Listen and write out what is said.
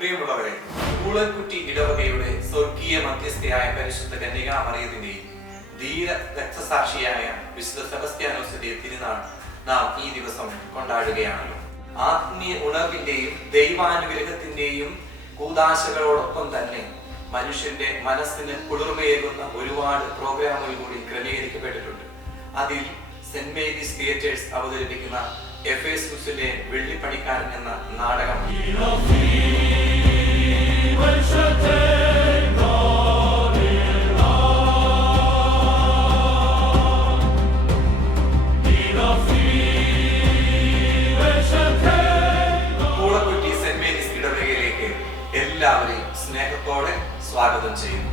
പ്രിയമുള്ളവരെ, പൂളക്കുറ്റി ഇടവകയുടെ സ്വർഗീയ മധ്യസ്ഥയായ പരിശുദ്ധ കന്യകാമറിയത്തിന്റെയും ധീര രക്തസാക്ഷിയായ വിശുദ്ധ സെബസ്ത്യാനോസിന്റെ തിരുനാൾ നാം ഈ ദിവസം കൊണ്ടാടുകയാണല്ലോ. ആത്മീയ ഉണർവിന്റെയും ദൈവാനുഗ്രഹത്തിന്റെയും കൂദാശകളോടൊപ്പം തന്നെ മനുഷ്യന്റെ മനസ്സിന് കുളിർമയേകുന്ന ഒരുപാട് പ്രോഗ്രാമുകൾ കൂടി ക്രമീകരിക്കപ്പെട്ടിട്ടുണ്ട്. അതിൽ സെന്റ് മേരീസ് തിയേറ്റേഴ്സ് അവതരിപ്പിക്കുന്ന എഫേസുസിലെ വെള്ളിപ്പണിക്കാരൻ എന്ന നാടകം പൂളക്കുറ്റി സെന്റ് മേരീസ് ഇടവകയിലേക്ക് എല്ലാവരെയും സ്നേഹത്തോടെ സ്വാഗതം ചെയ്യുന്നു.